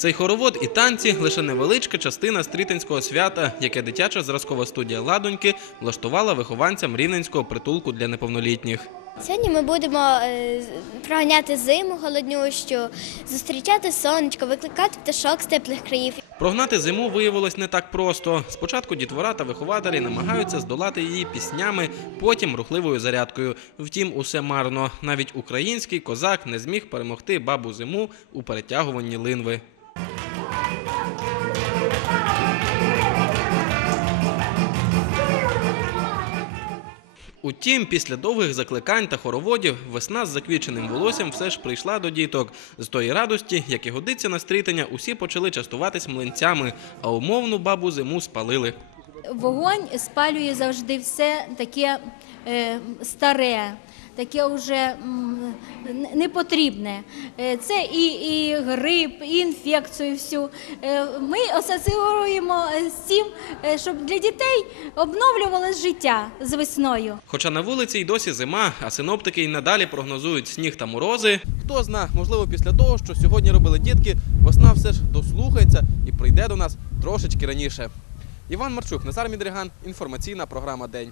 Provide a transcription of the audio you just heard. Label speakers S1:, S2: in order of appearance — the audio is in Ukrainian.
S1: Цей хоровод і танці лише невеличка частина стрітинського свята, яке дитяча зразкова студія Ладоньки влаштувала вихованцям рівненського притулку для неповнолітніх.
S2: Сьогодні ми будемо е, проганяти зиму голоднющу, зустрічати сонечко, викликати пташок з теплих країв.
S1: Прогнати зиму виявилось не так просто. Спочатку дітвора та вихователі намагаються здолати її піснями, потім рухливою зарядкою. Втім, усе марно. Навіть український козак не зміг перемогти бабу зиму у перетягуванні линви. Утім, після довгих закликань та хороводів весна з заквіченим волоссям все ж прийшла до діток. З тої радості, як і годиться на стрітення, усі почали частуватись млинцями, а умовну бабу зиму спалили.
S3: Вогонь спалює завжди все таке е, старе, таке вже м, н- непотрібне. Е, Це і, і грип, і інфекцію всю. Е, Ми асоціюємо з цим, е, щоб для дітей обновлювалось життя з весною.
S1: Хоча на вулиці й досі зима, а синоптики й надалі прогнозують сніг та морози. Хто зна, можливо, після того, що сьогодні робили дітки, весна все ж дослухається і прийде до нас трошечки раніше. Іван Марчук, Назар Мідриган, інформаційна програма День.